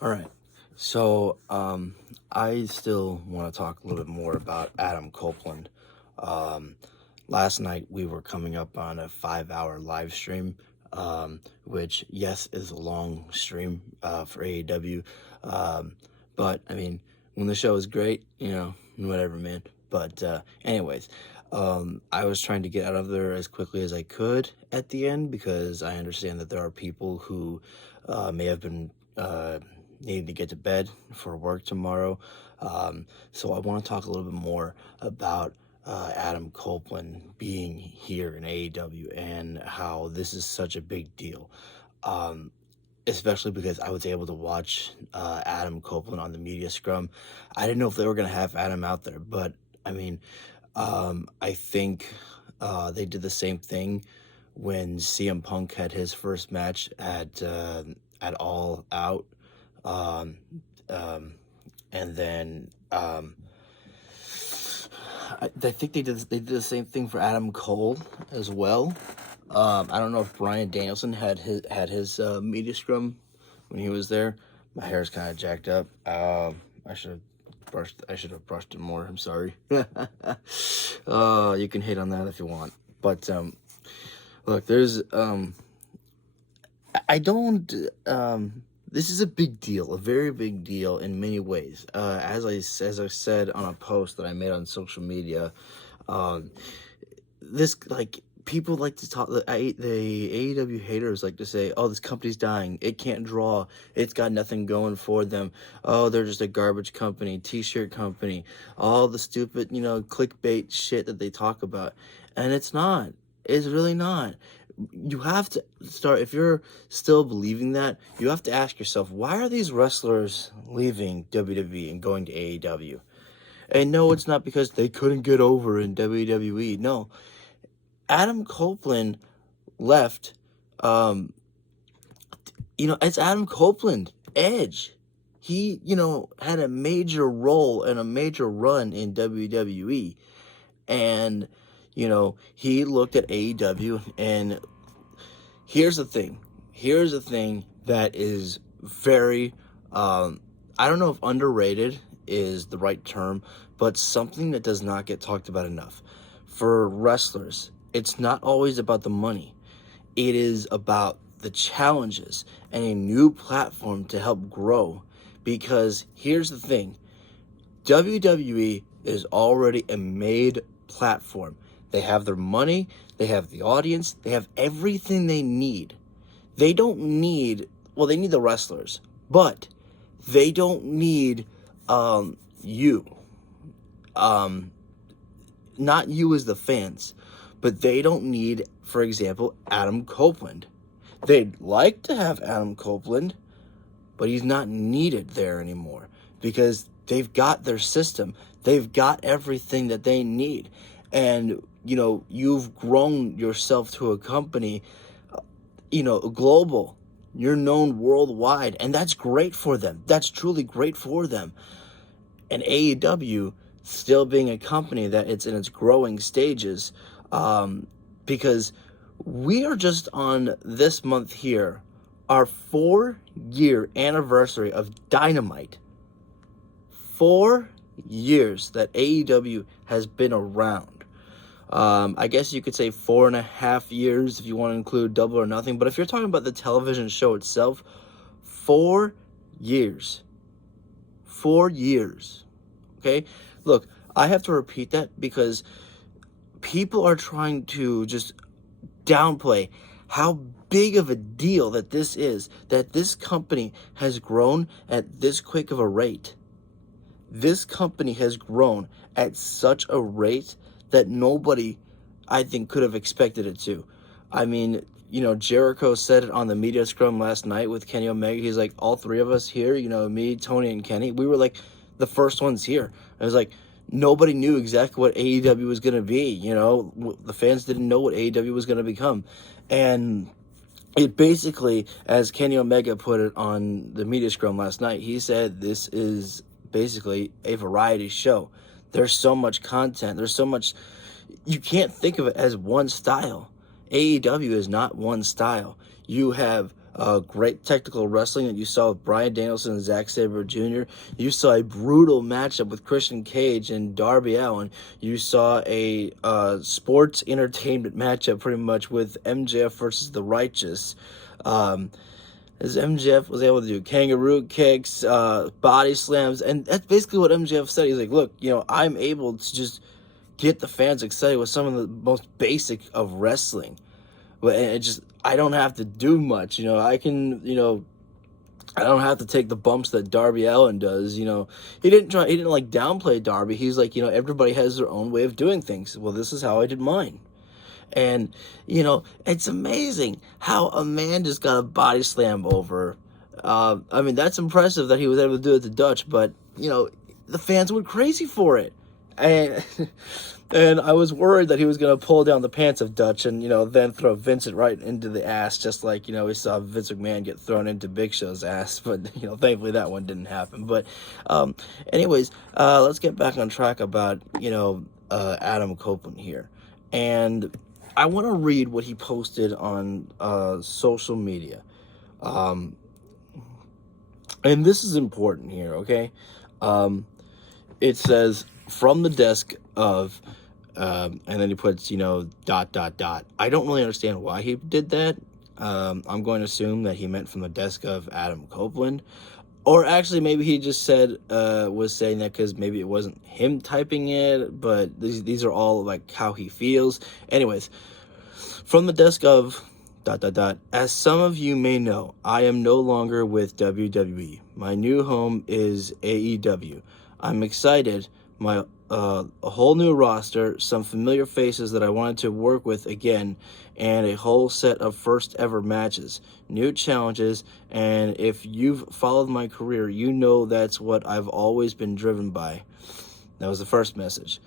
All right. So, I still want to talk a little bit more about Adam Copeland. Um, Last night we were coming up on a 5-hour live stream, which, yes, is a long stream for AEW. Um, but, I mean, when the show is great, whatever, man. But, anyways, I was trying to get out of there as quickly as I could at the end because I understand that there are people who may have been needing to get to bed for work tomorrow. So I want to talk a little bit more about Adam Copeland being here in AEW and how this is such a big deal. Um, Especially because I was able to watch Adam Copeland on the media scrum. I didn't know if they were going to have Adam out there, but I mean, I think they did the same thing when CM Punk had his first match at All Out, um, um, and then I think they did the same thing for Adam Cole as well. I don't know if Bryan Danielson had his media scrum when he was there. My hair's kind of jacked up. I should have brushed it more. I'm sorry. You can hate on that if you want, but look, there's I don't. This is a big deal, a very big deal in many ways. As I said on a post that I made on social media, um, this like people like to talk. The AEW haters like to say, "Oh, this company's dying. It can't draw. It's got nothing going for them. Oh, they're just a garbage company, t-shirt company. All the stupid, clickbait shit that they talk about." And it's not. It's really not. You have to start, if you're still believing that, you have to ask yourself, why are these wrestlers leaving WWE and going to AEW? And no, it's not because they couldn't get over in WWE. No, Adam Copeland left. Um, it's Adam Copeland, Edge. He, had a major role and a major run in WWE. And, he looked at AEW, and here's the thing. Here's the thing that is very, I don't know if underrated is the right term, but something that does not get talked about enough. For wrestlers, it's not always about the money. It is about the challenges and a new platform to help grow. Because here's the thing. WWE is already a made platform. They have their money, they have the audience, they have everything they need. They don't need, well, they need the wrestlers, but they don't need you. Um, Not you as the fans, but they don't need, for example, Adam Copeland. They'd like to have Adam Copeland, but he's not needed there anymore because they've got their system. They've got everything that they need. And, you've grown yourself to a company, global. You're known worldwide, and that's great for them. That's truly great for them. And AEW still being a company that it's in its growing stages, because we are just on this month here, our 4-year anniversary of Dynamite. 4 years that AEW has been around. I guess you could say 4.5 years if you want to include Double or Nothing. But if you're talking about the television show itself, 4 years. 4 years. Okay? Look, I have to repeat that because people are trying to just downplay how big of a deal that this is, that this company has grown at this quick of a rate. This company has grown at such a rate that nobody, I think, could have expected it to. I mean, Jericho said it on the media scrum last night with Kenny Omega. He's like, all three of us here, me, Tony, and Kenny, we were like the first ones here. I was like, nobody knew exactly what AEW was going to be. The fans didn't know what AEW was going to become. And it basically, as Kenny Omega put it on the media scrum last night, he said this is basically a variety show. There's so much content. There's so much. You can't think of it as one style. AEW is not one style. You have great technical wrestling that you saw with Bryan Danielson and Zack Sabre Jr. You saw a brutal matchup with Christian Cage and Darby Allin. You saw a sports entertainment matchup pretty much with MJF versus The Righteous. As MJF was able to do kangaroo kicks, body slams, and that's basically what MJF said. He's like, look, I'm able to just get the fans excited with some of the most basic of wrestling. But I don't have to do much. I can, I don't have to take the bumps that Darby Allin does. He didn't like downplay Darby. He's like, everybody has their own way of doing things. Well, this is how I did mine. And, it's amazing how a man just got a body slam over. I mean, that's impressive that he was able to do it to Dutch, but, the fans went crazy for it. And and I was worried that he was going to pull down the pants of Dutch and, then throw Vincent right into the ass, just like, we saw Vince McMahon get thrown into Big Show's ass. But, thankfully that one didn't happen. But anyways, let's get back on track about, Adam Copeland here. And I want to read what he posted on social media. And this is important here, okay? It says, from the desk of, and then he puts, dot, dot, dot. I don't really understand why he did that. I'm going to assume that he meant from the desk of Adam Copeland. Or actually, maybe he just was saying that because maybe it wasn't him typing it, but these are all like how he feels. Anyways, from the desk of, dot, dot, dot. As some of you may know, I am no longer with WWE. My new home is AEW. I'm excited. A whole new roster, some familiar faces that I wanted to work with again, and a whole set of first ever matches, new challenges, and if you've followed my career, you know that's what I've always been driven by. That was the first message.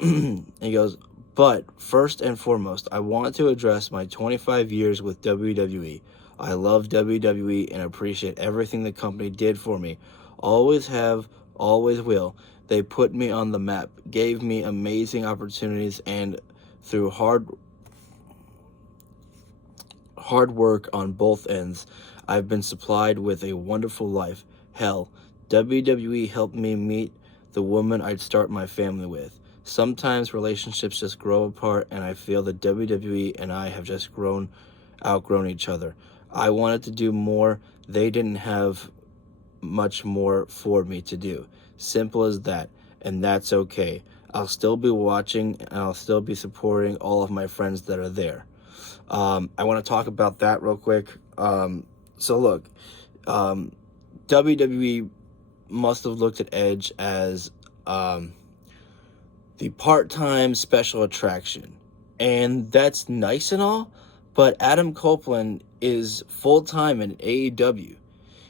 And he goes, but first and foremost, I want to address my 25 years with WWE. I love WWE and appreciate everything the company did for me. Always have, always will. They put me on the map, gave me amazing opportunities, and through hard work on both ends, I've been supplied with a wonderful life. Hell, WWE helped me meet the woman I'd start my family with. Sometimes relationships just grow apart, and I feel that WWE and I have just outgrown each other. I wanted to do more. They didn't have much more for me to do. Simple as that, and that's okay. I'll still be watching, and I'll still be supporting all of my friends that are there. I want to talk about that real quick. So look, WWE must have looked at Edge as the part-time special attraction, and that's nice and all, but Adam Copeland is full-time in AEW.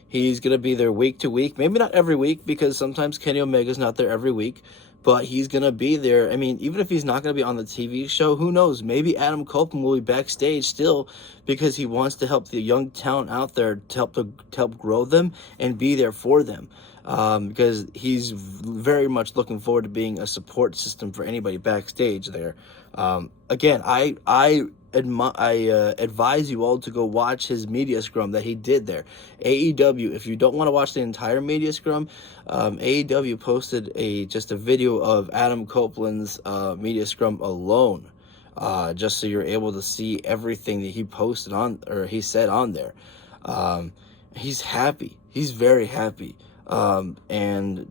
He's going to be there week to week. Maybe not every week, because sometimes Kenny Omega's not there every week. But he's going to be there. I mean, even if he's not going to be on the TV show, who knows? Maybe Adam Copeland will be backstage still, because he wants to help the young talent out there, to help grow them and be there for them. Because he's very much looking forward to being a support system for anybody backstage there. Again, I advise you all to go watch his media scrum that he did there. AEW, if you don't want to watch the entire media scrum, AEW posted just a video of Adam Copeland's media scrum alone, just so you're able to see everything that he posted he said on there. He's happy. He's very happy. And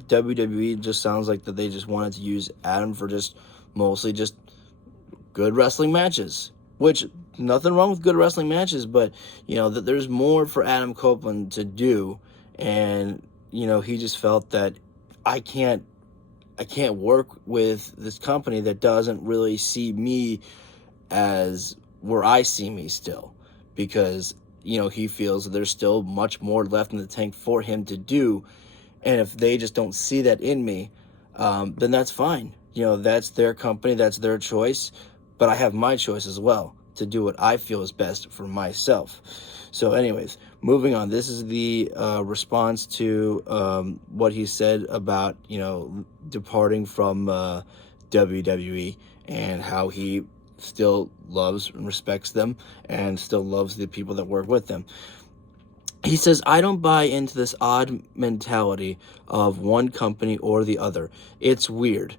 WWE just sounds like that they just wanted to use Adam for mostly just good wrestling matches. Which, nothing wrong with good wrestling matches, but, that there's more for Adam Copeland to do, and, he just felt that I can't work with this company that doesn't really see me as where I see me still, because, he feels that there's still much more left in the tank for him to do, and if they just don't see that in me, then that's fine. That's their company, that's their choice. But I have my choice as well to do what I feel is best for myself. So anyways, moving on. This is the response to what he said about, departing from WWE, and how he still loves and respects them and still loves the people that work with them. He says, I don't buy into this odd mentality of one company or the other. It's weird.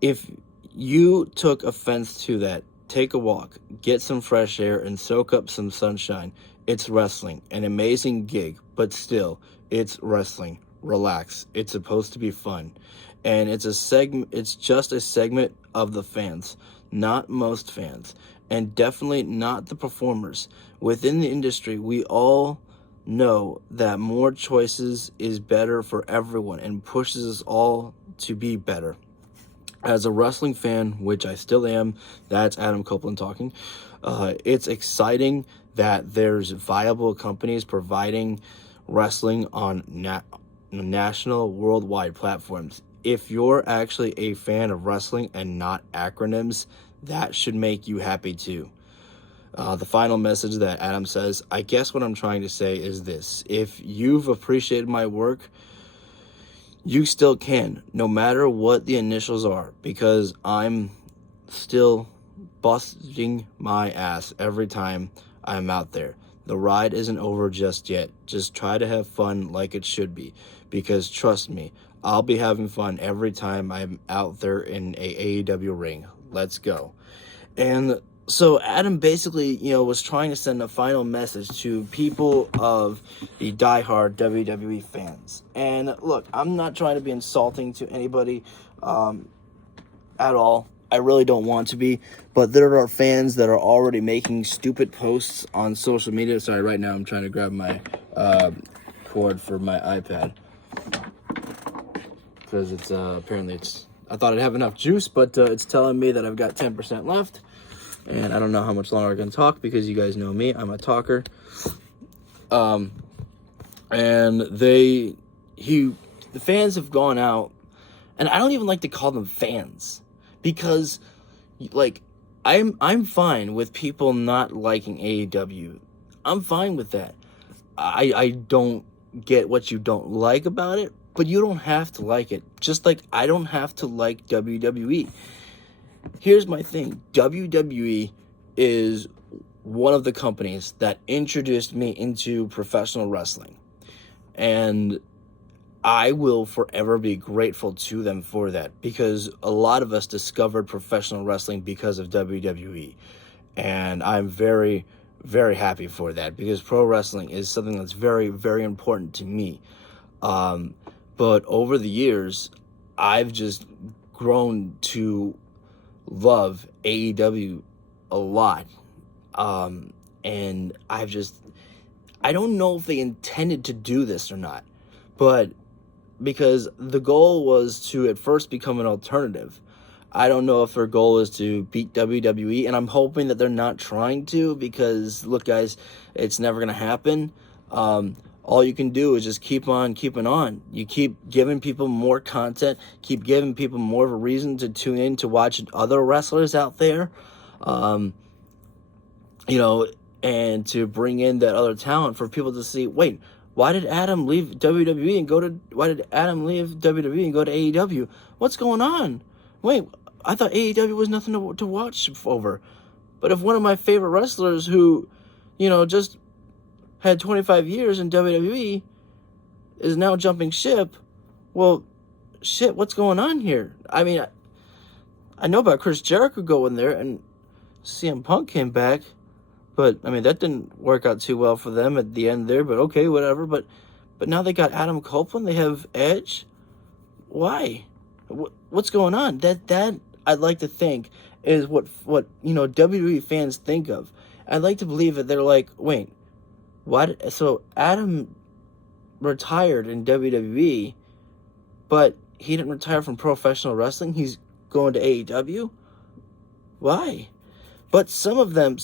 If you took offense to that, take a walk, get some fresh air, and soak up some sunshine. It's wrestling, an amazing gig, but still, it's wrestling. Relax. It's supposed to be fun. And it's just a segment of the fans, not most fans, and definitely not the performers. Within the industry, we all know that more choices is better for everyone and pushes us all to be better. As a wrestling fan, which I still am, that's Adam Copeland talking. It's exciting that there's viable companies providing wrestling on national, worldwide platforms. If you're actually a fan of wrestling and not acronyms, that should make you happy too. The final message that Adam says, I guess what I'm trying to say is this: if you've appreciated my work, you still can, no matter what the initials are, because I'm still busting my ass every time I'm out there. The ride isn't over just yet. Just try to have fun like it should be, because trust me, I'll be having fun every time I'm out there in a AEW ring. Let's go. And so Adam basically, was trying to send a final message to people of the diehard WWE fans. And look, I'm not trying to be insulting to anybody at all. I really don't want to be. But there are fans that are already making stupid posts on social media. Sorry, right now I'm trying to grab my cord for my iPad, because it's apparently I thought I'd have enough juice, but it's telling me that I've got 10% left. And I don't know how much longer I can talk, because you guys know me, I'm a talker. And the fans have gone out, and I don't even like to call them fans, because like I'm fine with people not liking AEW. I'm fine with that. I don't get what you don't like about it, but you don't have to like it. Just like I don't have to like WWE. Here's my thing. WWE is one of the companies that introduced me into professional wrestling. And I will forever be grateful to them for that, because a lot of us discovered professional wrestling because of WWE. And I'm very, very happy for that, because pro wrestling is something that's very, very important to me. But over the years, I've just grown to love AEW a lot. And I don't know if they intended to do this or not, but because the goal was to at first become an alternative. I don't know if their goal is to beat WWE, and I'm hoping that they're not trying to, because look guys, it's never going to happen. All you can do is just keep on keeping on. You keep giving people more content, keep giving people more of a reason to tune in to watch other wrestlers out there, and to bring in that other talent for people to see, wait, why did Adam leave WWE and go to AEW? What's going on? Wait, I thought AEW was nothing to watch over. But if one of my favorite wrestlers who, just had 25 years in WWE is now jumping ship, well, shit, what's going on here? I mean, I know about Chris Jericho going there, and CM Punk came back, but I mean, that didn't work out too well for them at the end there, but okay, whatever. But now they got Adam Copeland, they have Edge. Why? What's going on? That I'd like to think is what WWE fans think of. I'd like to believe that they're like, wait, what? So Adam retired in WWE, but he didn't retire from professional wrestling. He's going to AEW. Why? But some of them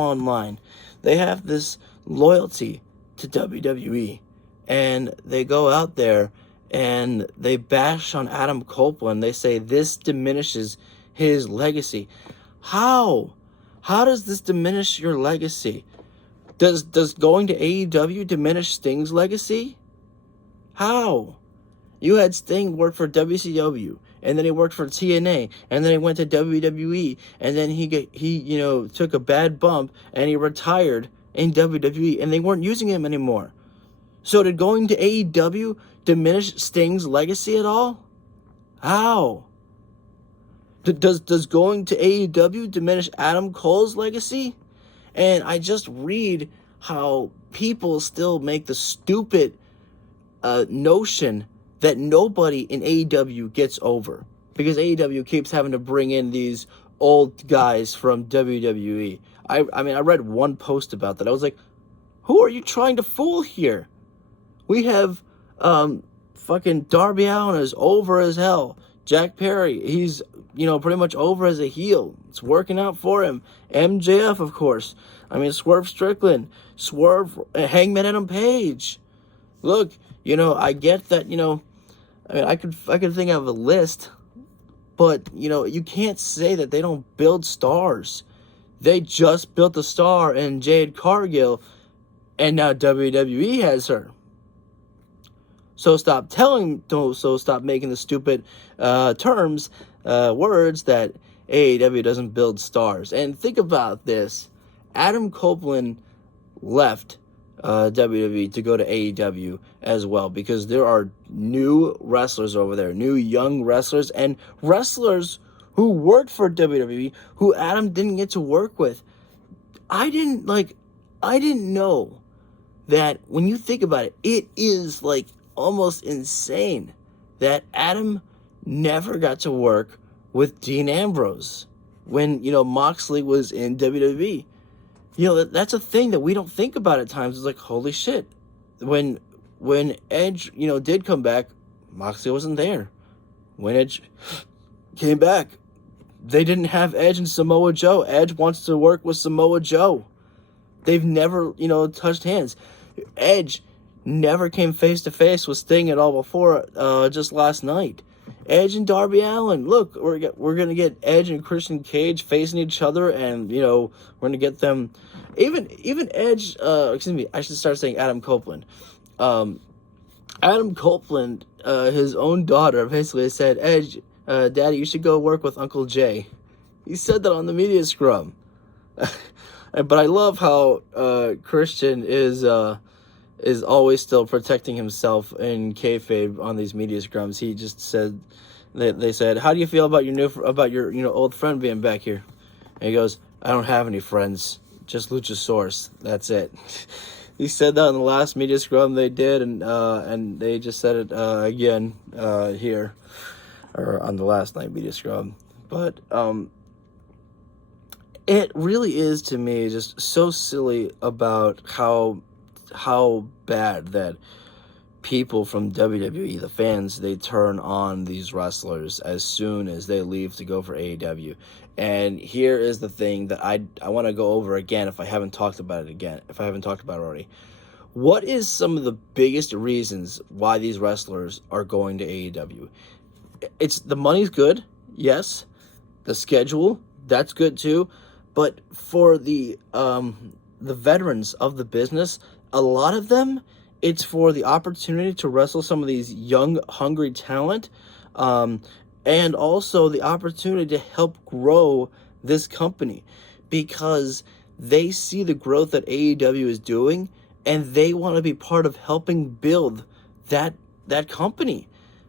online, they have this loyalty to WWE, and they go out there and they bash on Adam Copeland. They say this diminishes his legacy. How? How does this diminish your legacy? Does going to AEW diminish Sting's legacy? How? You had Sting work for WCW, and then he worked for TNA, and then he went to WWE, and then he took a bad bump and he retired in WWE, and they weren't using him anymore. So did going to AEW diminish Sting's legacy at all? How? Does going to AEW diminish Adam Cole's legacy? And I just read how people still make the stupid notion that nobody in AEW gets over, because AEW keeps having to bring in these old guys from WWE. I mean, I read one post about that. I was like, who are you trying to fool here? We have fucking Darby Allin is over as hell. Jack Perry, he's, pretty much over as a heel. It's working out for him. MJF, of course. I mean, Swerve Strickland, Hangman Adam Page. Look, I get that, I mean, I could think of a list, but, you can't say that they don't build stars. They just built a star in Jade Cargill, and now WWE has her. So stop making the stupid words that AEW doesn't build stars. And think about this. Adam Copeland left WWE to go to AEW as well, because there are new wrestlers over there, new young wrestlers, and wrestlers who worked for WWE who Adam didn't get to work with. I didn't know that. When you think about it, it is like almost insane that Adam never got to work with Dean Ambrose when, Moxley was in WWE. That's a thing that we don't think about at times. It's like, holy shit. When Edge, did come back, Moxley wasn't there. When Edge came back, they didn't have Edge and Samoa Joe. Edge wants to work with Samoa Joe. They've never, touched hands. Edge never came face to face with Sting at all before just last night. Edge and Darby Allin. Look, we're gonna get Edge and Christian Cage facing each other, and we're gonna get them. Even Edge. Excuse me. I should start saying Adam Copeland. Adam Copeland, his own daughter, basically said, "Edge, Daddy, you should go work with Uncle Jay." He said that on the media scrum. But I love how Christian is always still protecting himself in kayfabe on these media scrums. He just said, they said, "How do you feel about your old friend being back here?" And he goes, "I don't have any friends, just Luchasaurus. That's it." He said that in the last media scrum they did, and they just said it again here, or on the last night media scrum. But it really is, to me, just so silly about how bad that people from WWE, the fans, they turn on these wrestlers as soon as they leave to go for AEW. And here is the thing that I want to go over again if I haven't talked about it already. What is some of the biggest reasons why these wrestlers are going to AEW? It's the money's good, yes. The schedule, that's good too. But for the veterans of the business, a lot of them, it's for the opportunity to wrestle some of these young, hungry talent, and also the opportunity to help grow this company, because they see the growth that AEW is doing, and they want to be part of helping build that company.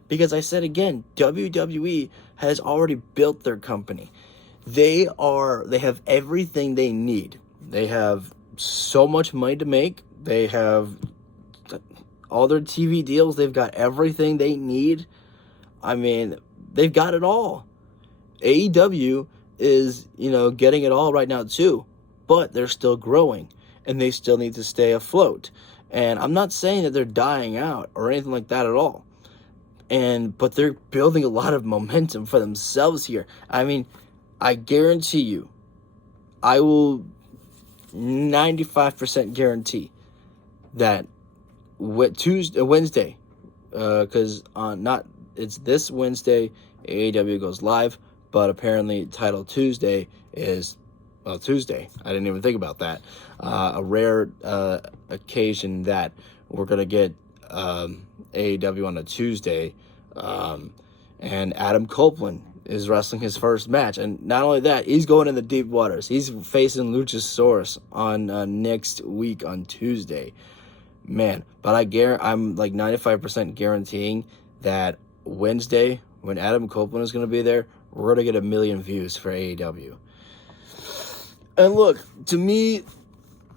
Because I said again, WWE has already built their company. They have everything they need. They have so much money to make. They have all their TV deals. They've got everything they need. I mean, they've got it all. AEW is, getting it all right now too, but they're still growing, and they still need to stay afloat. And I'm not saying that they're dying out or anything like that at all. But they're building a lot of momentum for themselves here. I mean, I guarantee you, I will 95% guarantee that Wednesday, because it's this Wednesday, AEW goes live, but apparently Title Tuesday is, Tuesday. I didn't even think about that. A rare occasion that we're going to get AEW on a Tuesday, and Adam Copeland is wrestling his first match. And not only that, he's going in the deep waters. He's facing Luchasaurus on next week on Tuesday. man. But I'm like 95% guaranteeing that Wednesday, when Adam Copeland is going to be there, we're going to get 1 million views for AEW. And look, to me,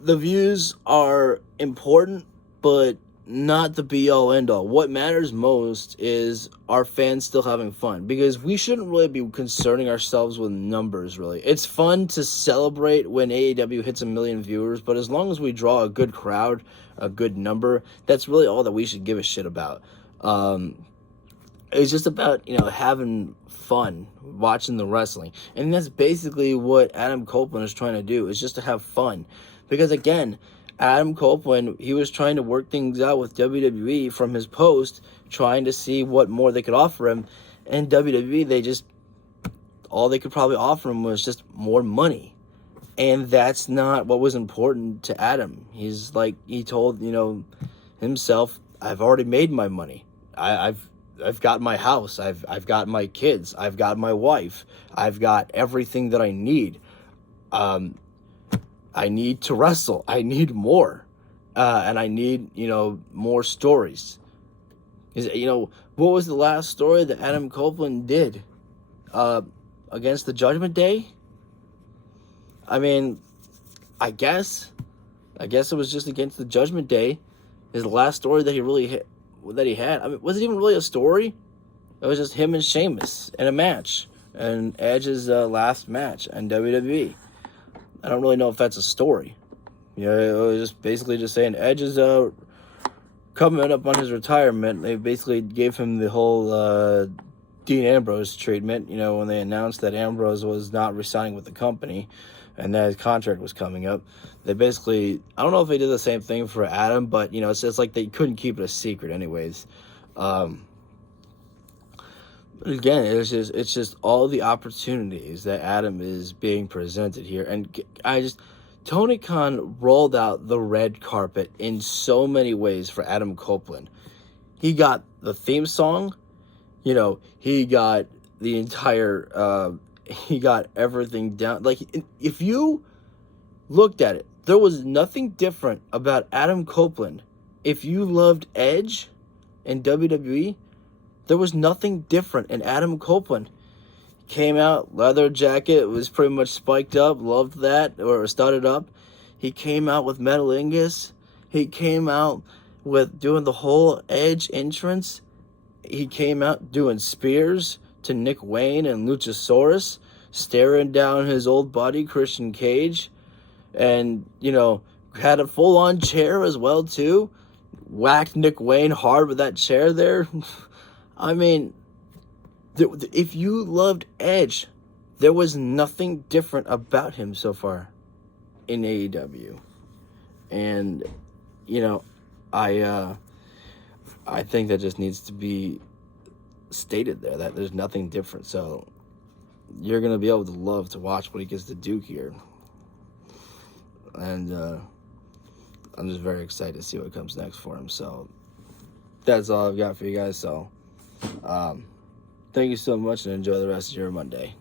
the views are important, but not the be-all, end-all. What matters most is our fans still having fun, because we shouldn't really be concerning ourselves with numbers, really. It's fun to celebrate when AEW hits 1 million viewers, but as long as we draw a good crowd, a good number, that's really all that we should give a shit about. It's just about, having fun watching the wrestling. And that's basically what Adam Copeland is trying to do, is just to have fun. Because, again, Adam Copeland, he was trying to work things out with WWE from his post, trying to see what more they could offer him. And WWE, all they could probably offer him was just more money. And that's not what was important to Adam. He told, himself, I've already made my money. I've got my house. I've got my kids. I've got my wife. I've got everything that I need. I need to wrestle. I need more. And I need, more stories. What was the last story that Adam Copeland did? Against the Judgment Day? I mean, I guess it was just against the Judgment Day. Is the last story that he had. I mean, was it even really a story? It was just him and Sheamus in a match, and Edge's last match in WWE. I don't really know if that's a story. It was just basically just saying Edge is coming up on his retirement. They basically gave him the whole Dean Ambrose treatment, when they announced that Ambrose was not resigning with the company and that his contract was coming up. They basically, I don't know if they did the same thing for Adam, but, it's just like they couldn't keep it a secret anyways. Again, it's just all the opportunities that Adam is being presented here. And Tony Khan rolled out the red carpet in so many ways for Adam Copeland. He got the theme song, he got the entire, he got everything down. Like, if you looked at it, there was nothing different about Adam Copeland. If you loved Edge and WWE, there was nothing different in Adam Copeland. Came out, leather jacket, was pretty much spiked up, loved that, or studded up. He came out with Metal Ingus. He came out with doing the whole Edge entrance. He came out doing spears to Nick Wayne and Luchasaurus, staring down his old buddy, Christian Cage. And, had a full-on chair as well, too. Whacked Nick Wayne hard with that chair there. I mean, if you loved Edge, there was nothing different about him so far in AEW. And, I think that just needs to be stated there, that there's nothing different. So you're going to be able to love to watch what he gets to do here. And I'm just very excited to see what comes next for him. So that's all I've got for you guys. So thank you so much, and enjoy the rest of your Monday.